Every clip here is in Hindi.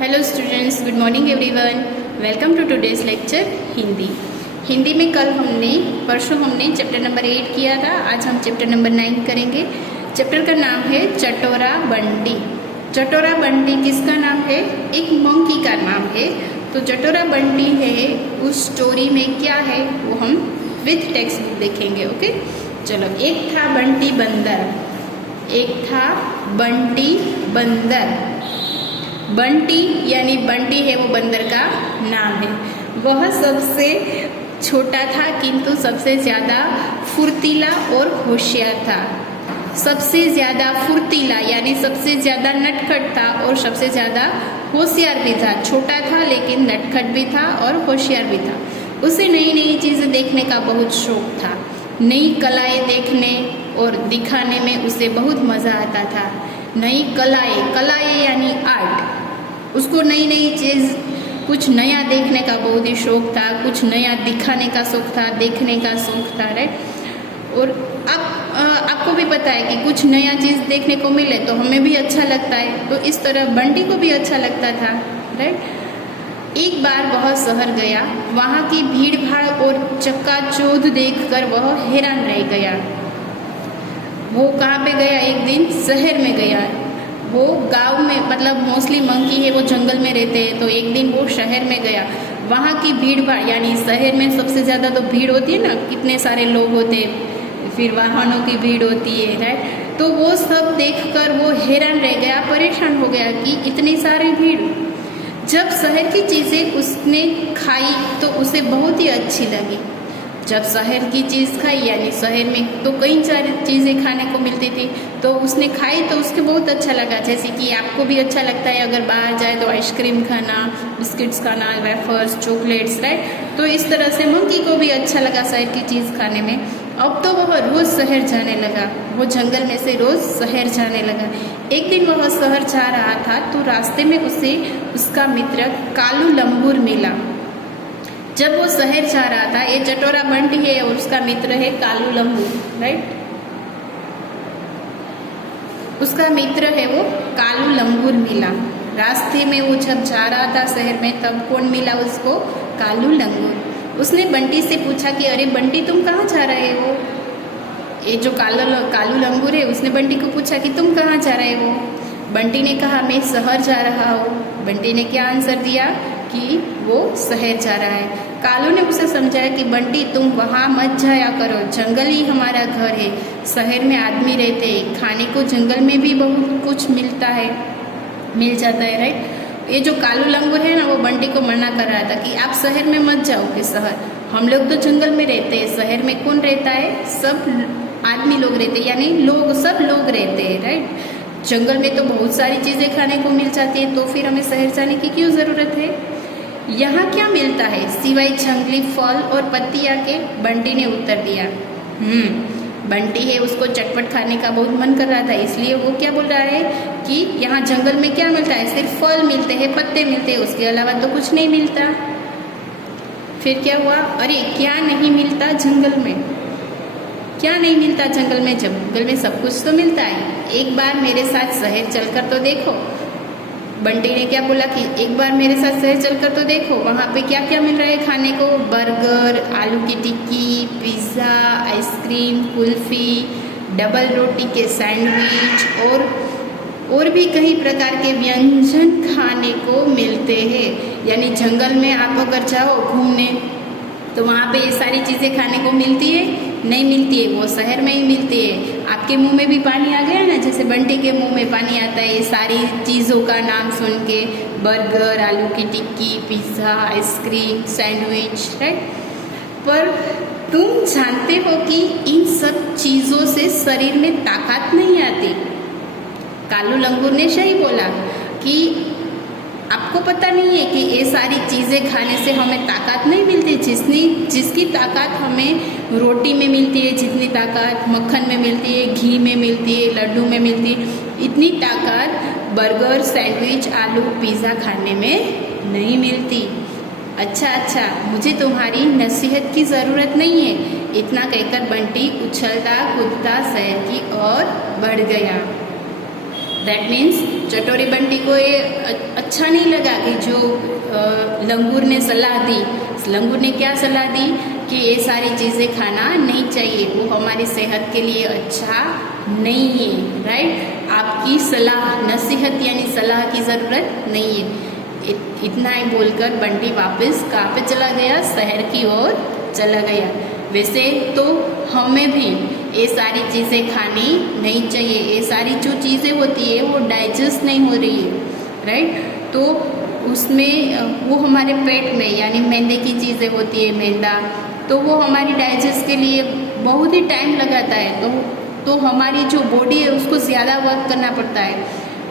Hello students, good morning everyone. Welcome to today's lecture Hindi में परसों हमने चैप्टर नंबर 8 किया था। आज हम चैप्टर नंबर 9 करेंगे। चैप्टर का नाम है चटोरा बंटी। चटोरा बंटी किसका नाम है? एक मंकी का नाम है। तो चटोरा बंटी है, उस स्टोरी में क्या है वो हम विथ टेक्स्ट बुक देखेंगे। ओके, चलो। एक था बंटी बंदर। बंटी यानी बंटी है वो बंदर का नाम है। वह सबसे छोटा था किंतु सबसे ज़्यादा फुर्तीला और होशियार था। सबसे ज़्यादा फुर्तीला यानी सबसे ज़्यादा नटखट था और सबसे ज़्यादा होशियार भी था। छोटा था लेकिन नटखट भी था और होशियार भी था। उसे नई नई चीज़ें देखने का बहुत शौक था। नई कलाएं देखने और दिखाने में उसे बहुत मज़ा आता था। नई कलाएं यानी आर्ट। उसको नई नई चीज़, कुछ नया देखने का बहुत ही शौक था, कुछ नया दिखाने का शौक था, देखने का शौक था, राइट। और आपको भी पता है कि कुछ नया चीज़ देखने को मिले तो हमें भी अच्छा लगता है, तो इस तरह बंटी को भी अच्छा लगता था, राइट। एक बार वह शहर गया। वहाँ की भीड़ भाड़ और चक्काचौंध देखकर वह हैरान रह गया। वो कहाँ पे गया? एक दिन शहर में गया। वो गांव में, मतलब मोस्टली मंकी है वो जंगल में रहते हैं, तो एक दिन वो शहर में गया। वहाँ की भीड़ भाड़ यानी शहर में सबसे ज़्यादा तो भीड़ होती है ना, कितने सारे लोग होते हैं, फिर वाहनों की भीड़ होती है, राइट। तो वो सब देखकर वो हैरान रह गया, परेशान हो गया कि इतनी सारी भीड़। जब शहर की चीज़ें उसने खाई तो उसे बहुत ही अच्छी लगी। जब शहर की चीज़ खाई यानी शहर में तो कई सारी चीज़ें खाने को मिलती थी, तो उसने खाई तो उसके बहुत अच्छा लगा। जैसे कि आपको भी अच्छा लगता है अगर बाहर जाए तो आइसक्रीम खाना, बिस्किट्स खाना, वेफर्स, चॉकलेट्स, राइट। तो इस तरह से मंकी को भी अच्छा लगा शहर की चीज़ खाने में। अब तो वह रोज़ शहर जाने लगा। वो जंगल में से रोज़ शहर जाने लगा। एक दिन वह शहर जा रहा था तो रास्ते में उसे उसका मित्र कालू लंगूर मिला। जब वो शहर जा रहा था, ये चटोरा बंटी है और उसका मित्र है कालू लंगूर, राइट। उसका मित्र है वो कालू लंगूर मिला। रास्ते में वो जब जा रहा था शहर में, तब कौन मिला उसको? कालू लंगूर। उसने बंटी से पूछा कि अरे बंटी, तुम कहाँ जा रहे हो? ये जो कालू लंगूर है उसने बंटी को पूछा कि तुम कहाँ जा रहे हो? बंटी ने कहा मैं शहर जा रहा हूँ। बंटी ने क्या आंसर दिया कि वो शहर जा रहा है। कालू ने उसे समझाया कि बंटी, तुम वहाँ मत जाया करो, जंगल ही हमारा घर है। शहर में आदमी रहते हैं, खाने को जंगल में भी बहुत कुछ मिल जाता है, राइट। ये जो कालू लंगूर है ना, वो बंटी को मना कर रहा था कि आप शहर में मत जाओ। कि शहर, हम लोग तो जंगल में रहते हैं, शहर में कौन रहता है? सब आदमी लोग रहते हैं, यानी सब लोग रहते हैं, राइट। जंगल में तो बहुत सारी चीज़ें खाने को मिल जाती है, तो फिर हमें शहर जाने की क्यों ज़रूरत है? यहाँ क्या मिलता है सिवाय जंगली फल और पत्तियाँ के? बंटी ने उत्तर दिया। बंटी है, उसको चटपट खाने का बहुत मन कर रहा था, इसलिए वो क्या बोल रहा है कि यहाँ जंगल में क्या मिलता है? सिर्फ फल मिलते हैं, पत्ते मिलते हैं, उसके अलावा तो कुछ नहीं मिलता। फिर क्या हुआ? अरे क्या नहीं मिलता जंगल में? क्या नहीं मिलता जंगल में? जंगल में सब कुछ तो मिलता है। एक बार मेरे साथ शहर चलकर तो देखो। बंटी ने क्या बोला कि एक बार मेरे साथ शहर चलकर तो देखो, वहाँ पे क्या क्या मिल रहा है खाने को? बर्गर, आलू की टिक्की, पिज़्ज़ा, आइसक्रीम, कुल्फ़ी, डबल रोटी के सैंडविच और भी कई प्रकार के व्यंजन खाने को मिलते हैं। यानी जंगल में आप अगर जाओ घूमने तो वहाँ पे ये सारी चीज़ें खाने को मिलती है? नहीं मिलती है, वो शहर में ही मिलती है। आपके मुंह में भी पानी आ गया ना, जैसे बंटी के मुंह में पानी आता है ये सारी चीज़ों का नाम सुन के। बर्गर, आलू की टिक्की, पिज़्ज़ा, आइसक्रीम, सैंडविच, राइट। पर तुम जानते हो कि इन सब चीज़ों से शरीर में ताकत नहीं आती। कालू लंगूर ने सही बोला कि आपको पता नहीं है कि ये सारी चीज़ें खाने से हमें ताकत नहीं मिलती। जिसकी ताकत हमें रोटी में मिलती है, जितनी ताकत मक्खन में मिलती है, घी में मिलती है, लड्डू में मिलती है, इतनी ताकत बर्गर, सैंडविच, आलू, पिज़्ज़ा खाने में नहीं मिलती। अच्छा, मुझे तुम्हारी नसीहत की ज़रूरत नहीं है। इतना कहकर बंटी उछलता कूदता शहर की ओर बढ़ गया। दैट मीन्स चटोरी बंटी को ये अच्छा नहीं लगा कि जो लंगूर ने सलाह दी। लंगूर ने क्या सलाह दी कि ये सारी चीज़ें खाना नहीं चाहिए, वो हमारी सेहत के लिए अच्छा नहीं है, राइट। आपकी सलाह, नसीहत यानी सलाह की ज़रूरत नहीं है। इतना ही बोलकर बंटी वापस कहाँ पे चला गया? शहर की ओर चला गया। वैसे तो हमें भी ये सारी चीज़ें खानी नहीं चाहिए। ये सारी जो चीज़ें होती है वो डाइजेस्ट नहीं हो रही है, राइट। तो उसमें वो हमारे पेट में यानी मैदे की चीज़ें होती है, मैदा, तो वो हमारी डाइजेस्ट के लिए बहुत ही टाइम लगाता है। तो हमारी जो बॉडी है उसको ज़्यादा वर्क करना पड़ता है।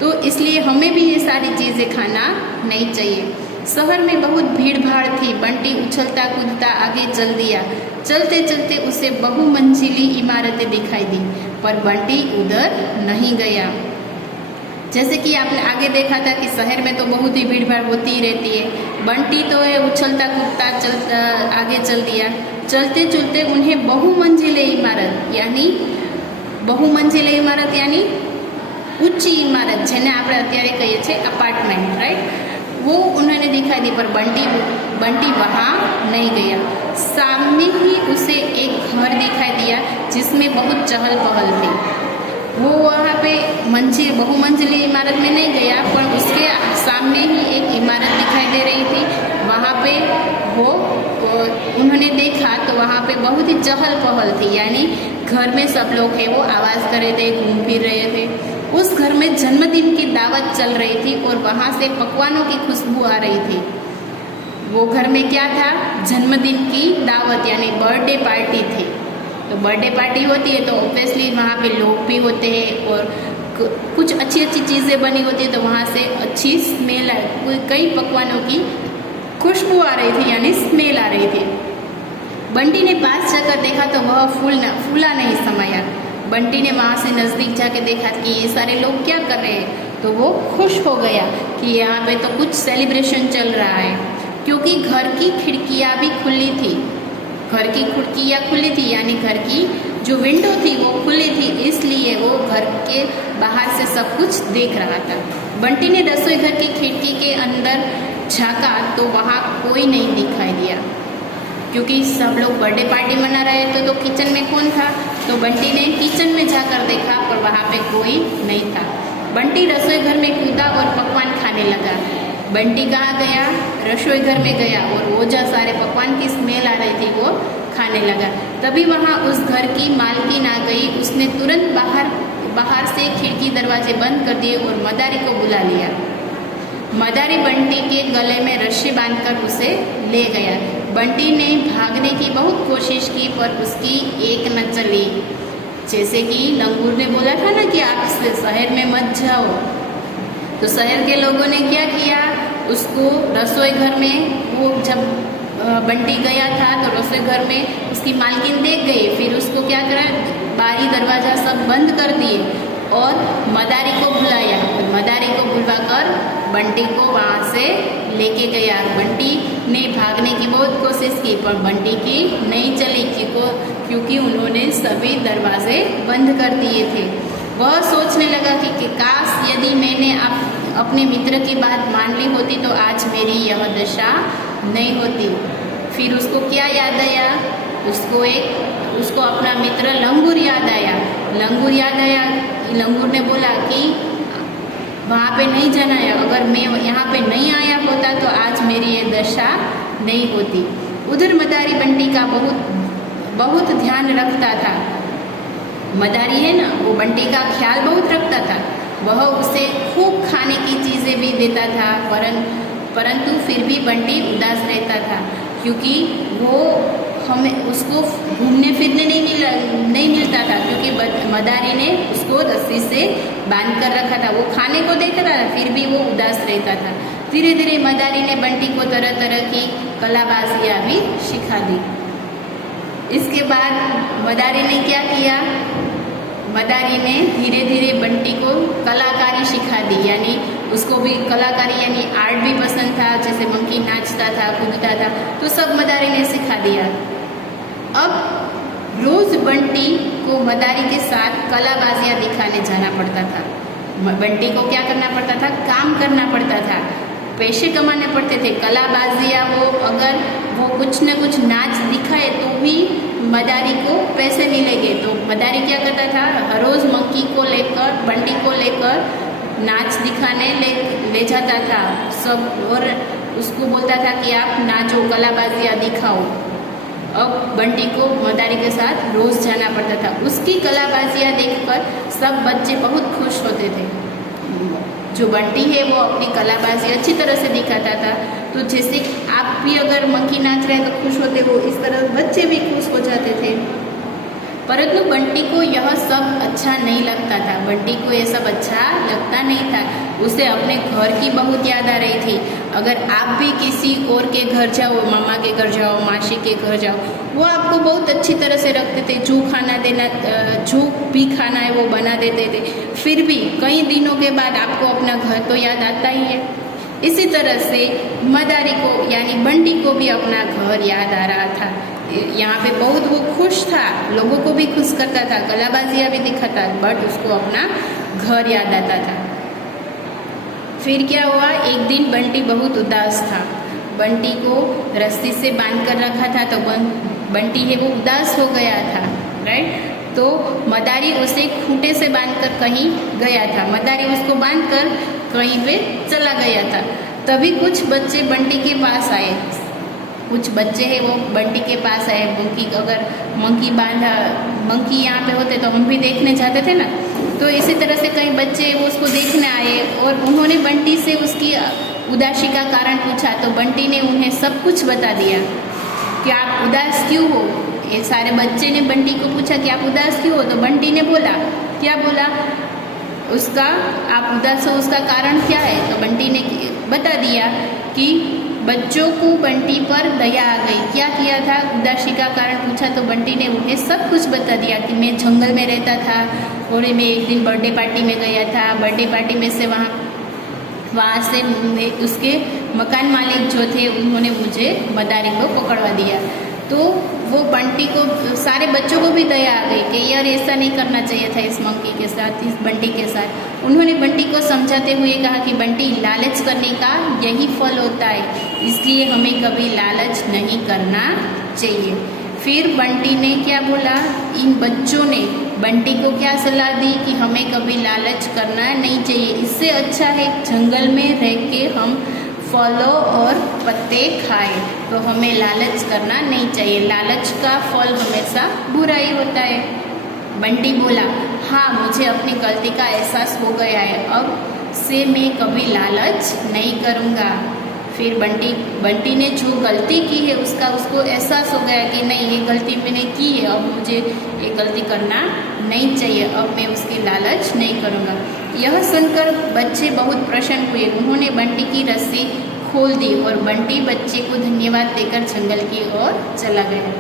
तो इसलिए हमें भी ये सारी चीज़ें खाना नहीं चाहिए। शहर में बहुत भीड़ भाड़ थी। बंटी उछलता कूदता आगे चल दिया। चलते चलते उसे बहुमंजिली इमारतें दिखाई दी, पर बंटी उधर नहीं गया। जैसे कि आपने आगे देखा था कि शहर में तो बहुत ही भीड़ भाड़ होती ही रहती है। बंटी तो है उछलता कूदता चलता आगे चल दिया। चलते चलते उन्हें बहुमंजिले इमारत यानी ऊंची इमारत, જેને આપણે અત્યારે કહીએ છીએ અપાર્ટમેન્ટ, राइट, वो उन्होंने दिखाई दी, पर बंटी वहाँ नहीं गया। सामने ही उसे एक घर दिखाई दिया जिसमें बहुत चहल पहल थी। वो वहाँ पे बहुमंजिली इमारत में नहीं गया, पर उसके सामने ही एक इमारत दिखाई दे रही थी। वहाँ पे वो उन्होंने देखा तो वहाँ पे बहुत ही चहल पहल थी, यानी घर में सब लोग हैं वो आवाज़ कर रहे थे, घूम फिर रहे थे। उस घर में जन्मदिन की दावत चल रही थी और वहाँ से पकवानों की खुशबू आ रही थी। वो घर में क्या था? जन्मदिन की दावत यानी बर्थडे पार्टी थी। तो बर्थडे पार्टी होती है तो ऑब्वियसली वहाँ पे लोग भी होते हैं और कुछ अच्छी अच्छी चीज़ें बनी होती है, तो वहाँ से अच्छी स्मेल कई पकवानों की खुशबू आ रही थी यानी स्मेल आ रही थी। बंटी ने पास जाकर देखा तो वह फूला नहीं समाया। बंटी ने वहाँ से नज़दीक जाके देखा कि ये सारे लोग क्या कर रहे हैं, तो वो खुश हो गया कि यहाँ पे तो कुछ सेलिब्रेशन चल रहा है, क्योंकि घर की खिड़कियाँ भी खुली थी। घर की खिड़कियाँ खुली थी यानी घर की जो विंडो थी वो खुली थी, इसलिए वो घर के बाहर से सब कुछ देख रहा था। बंटी ने रसोई घर की खिड़की के अंदर झाँका तो वहाँ कोई नहीं दिखाई दिया, क्योंकि सब लोग बर्थडे पार्टी मना रहे थे। तो किचन में कौन था? तो बंटी ने किचन में जाकर देखा, पर वहाँ पे कोई नहीं था। बंटी रसोई घर में कूदा और पकवान खाने लगा। बंटी कहाँ गया? रसोई घर में गया और वो जो सारे पकवान की स्मेल आ रही थी वो खाने लगा। तभी वहाँ उस घर की मालकिन आ गई। उसने तुरंत बाहर से खिड़की दरवाजे बंद कर दिए और मदारी को बुला लिया। मदारी बंटी के गले में रस्सी बांधकर उसे ले गया। बंटी ने भागने की बहुत कोशिश की, पर उसकी एक न चली। जैसे कि लंगूर ने बोला था ना कि आप शहर में मत जाओ, तो शहर के लोगों ने क्या किया? उसको रसोई घर में, वो जब बंटी गया था तो रसोई घर में उसकी मालकिन देख गई। फिर उसको क्या करा? बारी दरवाज़ा सब बंद कर दिए और मदारी को बुलाया। और मदारी को बुलवाकर बंटी को वहाँ से लेके गया। बंटी ने भागने की बहुत कोशिश की, पर बंटी की नहीं चली, क्योंकि उन्होंने सभी दरवाजे बंद कर दिए थे। वह सोचने लगा कि काश यदि मैंने अपने मित्र की बात मान ली होती तो आज मेरी यह दशा नहीं होती। फिर उसको क्या याद आया? उसको अपना मित्र लंगूर याद आया। लंगूर ने बोला कि वहाँ पे नहीं जाना है, अगर मैं यहाँ पे नहीं आया होता तो आज मेरी ये दशा नहीं होती। उधर मदारी बंटी का बहुत ध्यान रखता था। मदारी है ना, वो बंटी का ख्याल बहुत रखता था। वह उसे खूब खाने की चीज़ें भी देता था, परंतु फिर भी बंटी उदास रहता था, क्योंकि उसको घूमने फिरने नहीं मिलता था, क्योंकि मदारी ने उसको रस्सी से बांध कर रखा था। वो खाने को देता था, फिर भी वो उदास रहता था। धीरे धीरे मदारी ने बंटी को तरह तरह की कलाबाजियाँ भी सिखा दी। इसके बाद मदारी ने क्या किया? मदारी ने धीरे धीरे बंटी को कलाकारी सिखा दी, यानी उसको भी कलाकारी यानी आर्ट भी पसंद था। जैसे मंकी नाचता था, कूदता था, तो सब मदारी ने सिखा दिया। अब रोज बंटी को मदारी के साथ कलाबाजियाँ दिखाने जाना पड़ता था। बंटी को क्या करना पड़ता था, काम करना पड़ता था, पैसे कमाने पड़ते थे। कलाबाजिया वो अगर वो कुछ न कुछ नाच दिखाए तो भी मदारी को पैसे मिलेंगे। तो मदारी क्या करता था, हर रोज़ मंकी को लेकर, बंटी को लेकर नाच दिखाने ले जाता था सब, और उसको बोलता था कि आप नाचो, कलाबाजियाँ दिखाओ। अब बंटी को मदारी के साथ रोज़ जाना पड़ता था। उसकी कलाबाजियाँ देखकर सब बच्चे बहुत खुश होते थे। जो बंटी है वो अपनी कलाबाजी अच्छी तरह से दिखाता था। तो जैसे आप भी अगर मंकी नाच रहे हैं तो खुश होते हो, इस तरह बच्चे भी खुश हो जाते थे। परंतु बंटी को यह सब अच्छा नहीं लगता था। बंटी को ये सब अच्छा लगता नहीं था। उसे अपने घर की बहुत याद आ रही थी। अगर आप भी किसी और के घर जाओ, मामा के घर जाओ, मासी के घर जाओ, वो आपको बहुत अच्छी तरह से रखते थे। जो खाना देना, जो भी खाना है वो बना देते थे। फिर भी कई दिनों के बाद आपको अपना घर तो याद आता ही है। इसी तरह से मदारी को यानी बंटी को भी अपना घर याद आ रहा था। यहाँ पे बहुत वो खुश था, लोगों को भी खुश करता था, कलाबाजियाँ भी दिखाता, बट उसको अपना घर याद आता था। फिर क्या हुआ, एक दिन बंटी बहुत उदास था। बंटी को रस्सी से बांध कर रखा था, तो बंटी है वो उदास हो गया था, राइट। तो मदारी उसे खूंटे से बांधकर कहीं गया था। मदारी उसको बांधकर कहीं पे चला गया था। तभी कुछ बच्चे बंटी के पास आए। कुछ बच्चे हैं वो बंटी के पास आए। मंकी यहाँ पे होते तो हम भी देखने जाते थे ना। तो इसी तरह से कई बच्चे वो उसको देखने आए और उन्होंने बंटी से उसकी उदासी का कारण पूछा। तो बंटी ने उन्हें सब कुछ बता दिया कि आप उदास क्यों हो। ये सारे बच्चे ने बंटी को पूछा कि आप उदास क्यों हो। तो बंटी ने बोला, क्या बोला, उसका आप उदास हो उसका कारण क्या है। तो बंटी ने बता दिया कि बच्चों को बंटी पर दया आ गई। क्या किया था, उदासी का कारण पूछा तो बंटी ने उन्हें सब कुछ बता दिया कि मैं जंगल में रहता था और मैं एक दिन बर्थडे पार्टी में गया था। बर्थडे पार्टी में से वहाँ से उसके मकान मालिक जो थे उन्होंने मुझे मदारी को पकड़वा दिया। तो वो बंटी को, सारे बच्चों को भी दया आ गई कि यार ऐसा नहीं करना चाहिए था इस मंकी के साथ, इस बंटी के साथ। उन्होंने बंटी को समझाते हुए कहा कि बंटी, लालच करने का यही फल होता है, इसलिए हमें कभी लालच नहीं करना चाहिए। फिर बंटी ने क्या बोला, इन बच्चों ने बंटी को क्या सलाह दी कि हमें कभी लालच करना नहीं चाहिए। इससे अच्छा है जंगल में रह के हम फलों और पत्ते खाए, तो हमें लालच करना नहीं चाहिए। लालच का फल हमेशा बुरा ही होता है। बंटी बोला, हाँ मुझे अपनी गलती का एहसास हो गया है, अब से मैं कभी लालच नहीं करूँगा। फिर बंटी ने जो गलती की है उसको एहसास हो गया कि नहीं ये गलती मैंने की है, अब मुझे ये गलती करना नहीं चाहिए, अब मैं उसकी लालच नहीं करूँगा। यह सुनकर बच्चे बहुत प्रसन्न हुए। उन्होंने बंटी की रस्सी खोल दी और बंटी बच्चे को धन्यवाद देकर जंगल की ओर चला गया।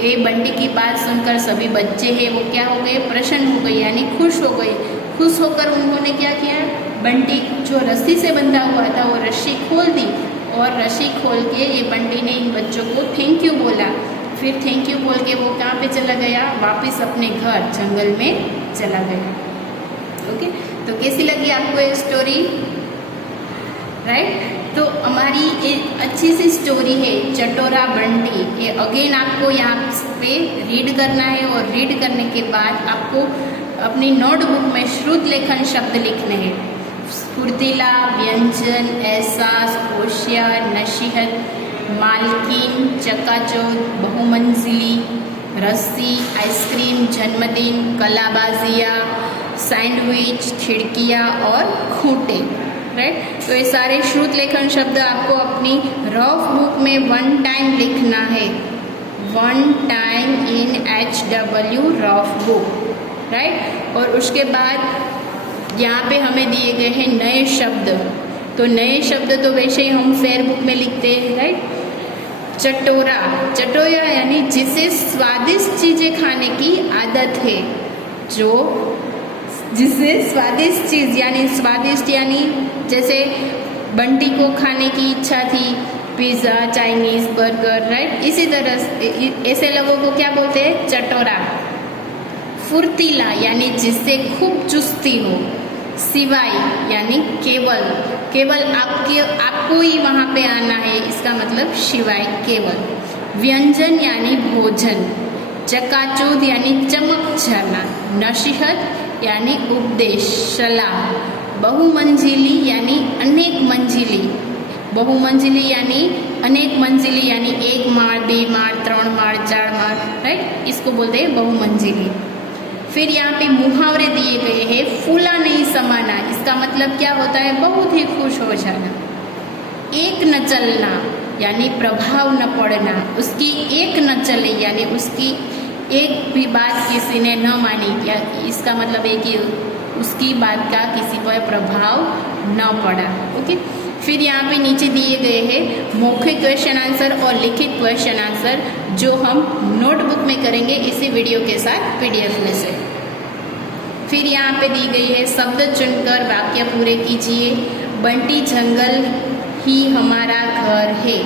ये बंटी की बात सुनकर सभी बच्चे हैं वो क्या हो गए, प्रसन्न हो गए, यानी खुश हो गए। खुश होकर उन्होंने क्या किया, बंटी जो रस्सी से बंधा हुआ था वो रस्सी खोल दी और रस्सी खोल के ये बंटी ने इन बच्चों को थैंक यू बोला। फिर थैंक यू बोल के वो कहाँ पे चला गया, वापस अपने घर जंगल में चला गया। ओके, तो कैसी लगी आपको ये स्टोरी, राइट। तो हमारी एक अच्छी सी स्टोरी है चटोरा बंटी। ये अगेन आपको यहाँ पे रीड करना है और रीड करने के बाद आपको अपनी नोटबुक में श्रुत लेखन शब्द लिखने हैं। फुर्तीला, व्यंजन, एहसास, होशियार, नसीहत, मालकिन, चकाचौंध, बहुमंजिली, रस्सी, आइसक्रीम, जन्मदिन, कलाबाजिया, सैंडविच, खिड़कियाँ और खूंटे, राइट। तो ये सारे श्रुत लेखन शब्द आपको अपनी रफ बुक में 1 टाइम लिखना है, 1 time in HW rough book, right. और उसके बाद यहाँ पे हमें दिए गए हैं नए शब्द। तो नए शब्द तो वैसे ही हम फेयर बुक में लिखते हैं, राइट। चटोरा, चटोरा यानी जिसे स्वादिष्ट चीज़ें खाने की आदत है, जिसे स्वादिष्ट चीज़ यानी स्वादिष्ट यानी जैसे बंटी को खाने की इच्छा थी, पिज़्ज़ा, चाइनीज़, बर्गर, राइट। इसी तरह ऐसे लोगों को क्या बोलते हैं, चटोरा। फुर्तीला यानी जिससे खूब चुस्ती हो, सिवाय यानी केवल, केवल आपको ही वहाँ पे आना है, इसका मतलब शिवाय, केवल। व्यंजन यानी भोजन, चकाचौंध यानी चमक जाना, नसीहत यानी उपदेश, सलाह, बहुमंजिली यानी अनेक मंजिली, बहुमंजिली यानी अनेक मंजिली यानी 1 माળ 2 माળ 3 माળ 4 माળ, राइट, इसको बोलते हैं बहुमंजिली। फिर यहाँ पे मुहावरे दिए गए हैं। फूला नहीं समाना, इसका मतलब क्या होता है? बहुत ही खुश हो जाना। एक न चलना यानी प्रभाव न पड़ना, उसकी एक न चले यानी उसकी एक भी बात किसी ने न मानी, या इसका मतलब है कि उसकी बात का किसी पर प्रभाव न पड़ा। ओके, फिर यहाँ पे नीचे दिए गए हैं मौखिक क्वेश्चन आंसर और लिखित क्वेश्चन आंसर, जो हम नोटबुक में करेंगे इसी वीडियो के साथ पीडीएफ में से। फिर यहाँ पे दी गई है शब्द चुनकर वाक्य पूरे कीजिए। बंटी जंगल ही हमारा घर है,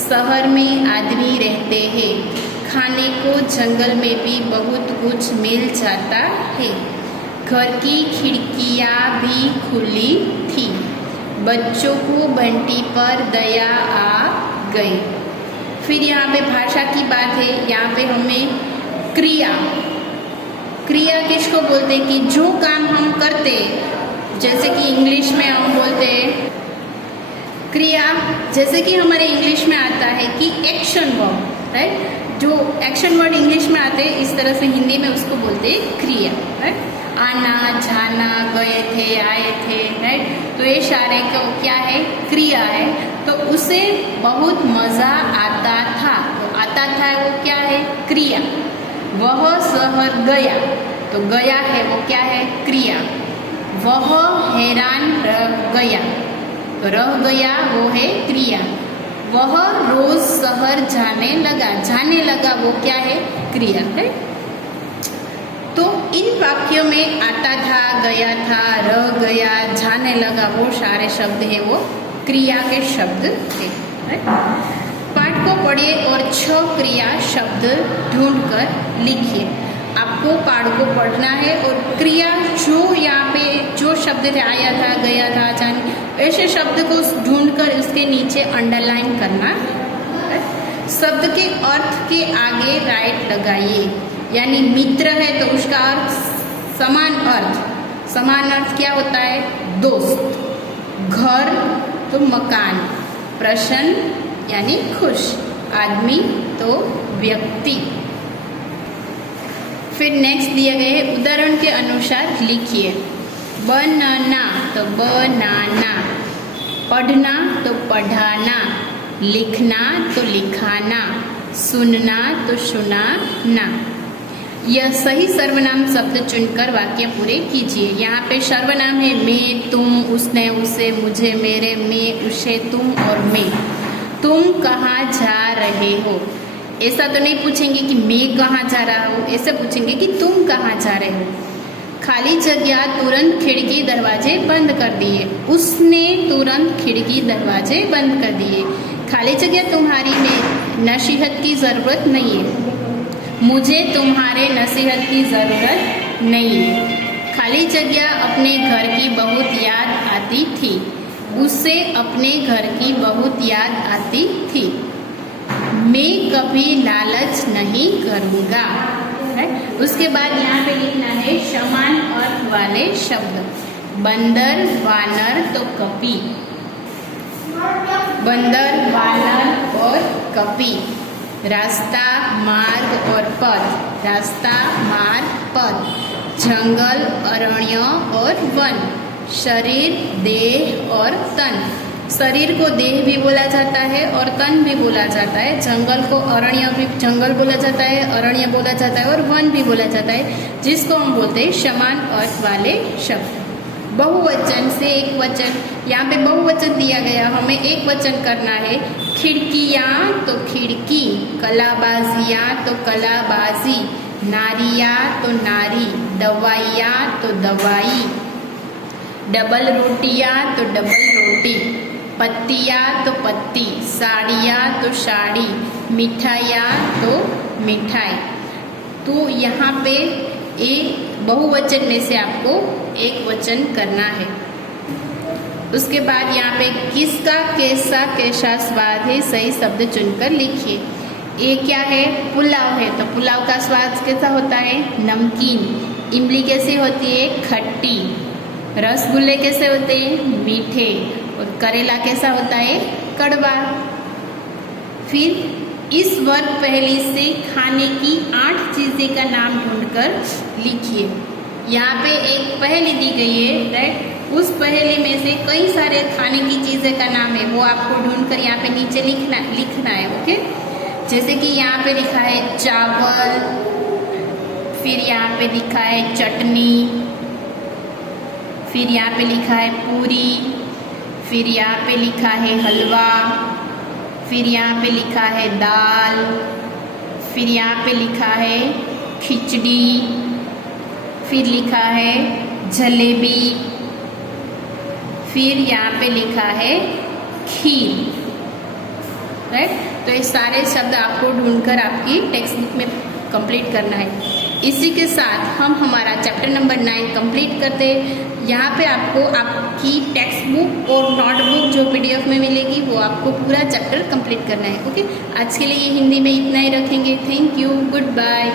शहर में आदमी रहते हैं, खाने को जंगल में भी बहुत कुछ मिल जाता है, घर की खिड़कियाँ भी खुली थी, बच्चों को बंटी पर दया आ गई। फिर यहाँ पे भाषा की बात है। यहाँ पे हमें क्रिया, क्रिया किसको बोलते हैं? कि जो काम हम करते, जैसे कि इंग्लिश में हम बोलते हैं क्रिया, जैसे कि हमारे इंग्लिश में आता है कि एक्शन वर्ब, राइट, जो एक्शन वर्ड इंग्लिश में आते हैं इस तरह से हिंदी में उसको बोलते हैं क्रिया, राइट। आना, जाना, गए थे, आए थे, राइट, तो ये सारे को क्या है? क्रिया है। तो उसे बहुत मज़ा आता था, तो आता था वो क्या है? क्रिया। वह शहर गया, तो गया है वो क्या है? क्रिया। वह हैरान रह गया, तो रह गया वो है क्रिया। वह रोज शहर जाने लगा वो क्या है? क्रिया है। तो इन वाक्यों में आता था, गया था, रह गया, जाने लगा, वो सारे शब्द है वो क्रिया के शब्द है। पाठ को पढ़िए और 6 क्रिया शब्द ढूंढकर लिखिए। आपको पाठ को पढ़ना है और क्रिया जो यहाँ पे जो शब्द थे, आया था, गया था, जाने, ऐसे शब्द को ढूंढकर उसके नीचे अंडरलाइन करना। शब्द के अर्थ के आगे राइट लगाइए। यानी मित्र है तो उसका अर्थ समान अर्थ, समान अर्थ क्या होता है? दोस्त। घर तो मकान, प्रसन्न यानी खुश, आदमी तो व्यक्ति। फिर नेक्स्ट दिए गए हैं उदाहरण के अनुसार लिखिए। बनना तो बनाना, पढ़ना तो पढ़ाना, लिखना तो लिखाना, सुनना तो सुनाना। यह सही सर्वनाम शब्द चुनकर वाक्य पूरे कीजिए। यहाँ पे सर्वनाम है मैं, तुम, उसने, उसे, मुझे, मेरे, मैं, उसे, तुम और मैं। तुम कहाँ जा रहे हो? ऐसा तो नहीं पूछेंगे कि मैं कहाँ जा रहा हूँ, ऐसे पूछेंगे कि तुम कहाँ जा रहे हो। खाली जगह तुरंत खिड़की दरवाजे बंद कर दिए, उसने तुरंत खिड़की दरवाजे बंद कर दिए। खाली जगह तुम्हारी नसीहत की ज़रूरत नहीं है, मुझे तुम्हारे नसीहत की ज़रूरत नहीं है। खाली जगह अपने घर की बहुत याद आती थी, उसे अपने घर की बहुत याद आती थी। मैं कभी लालच नहीं करूँगा। उसके बाद यहाँ पे लिखना है समान अर्थ वाले शब्द। बंदर, वानर तो कपी, बंदर, वानर और कपी। रास्ता, मार्ग और पथ, रास्ता, मार्ग, पथ। जंगल, अरण्य और वन। शरीर, देह और तन। शरीर को देह भी बोला जाता है और तन भी बोला जाता है। जंगल को अरण्य भी जंगल बोला जाता है, अरण्य बोला जाता है और वन भी बोला जाता है, जिसको हम बोलते हैं समान अर्थ वाले शब्द। बहुवचन से एक वचन, यहाँ पे बहुवचन दिया गया, हमें एक वचन करना है। खिड़कियाँ तो खिड़की, कलाबाजियाँ तो कलाबाजी, नारियाँ तो नारी, दवाइयाँ तो दवाई, डबल रोटियाँ तो डबल रोटी, पत्तियाँ तो पत्ती, साड़ियाँ तो साड़ी, मिठाइयाँ तो मिठाई। तो यहाँ पे बहुवचन में से आपको एक वचन करना है। उसके बाद यहाँ पे किसका कैसा कैसा स्वाद है, सही शब्द चुनकर लिखिए। ये क्या है? पुलाव है, तो पुलाव का स्वाद कैसा होता है? नमकीन। इमली कैसी होती है? खट्टी। रसगुल्ले कैसे होते हैं? मीठे। और करेला कैसा होता है? कड़वा। फिर इस वर्ग पहेली से खाने की 8 चीज़ें का नाम ढूंढकर लिखिए। यहाँ पे एक पहेली दी गई है, राइट। उस पहेली में से कई सारे खाने की चीज़ें का नाम है, वो आपको ढूंढकर यहाँ पे नीचे लिखना है, ओके। जैसे कि यहाँ पे लिखा है चावल, फिर यहाँ पे लिखा है चटनी, फिर यहाँ पे लिखा है पूरी, फिर यहाँ पे लिखा है हलवा, फिर यहाँ पे लिखा है दाल, फिर यहाँ पे लिखा है खिचड़ी, फिर लिखा है जलेबी, फिर यहाँ पे लिखा है खीर, राइट। तो ये सारे शब्द आपको ढूंढकर आपकी टेक्स्ट बुक में कंप्लीट करना है। इसी के साथ हम हमारा चैप्टर नंबर 9 कंप्लीट करते हैं। यहाँ पे आपको आपकी टेक्स्ट बुक और नोटबुक जो PDF में मिलेगी वो आपको पूरा चैप्टर कंप्लीट करना है, ओके। आज के लिए ये हिंदी में इतना ही रखेंगे। Thank you, good bye.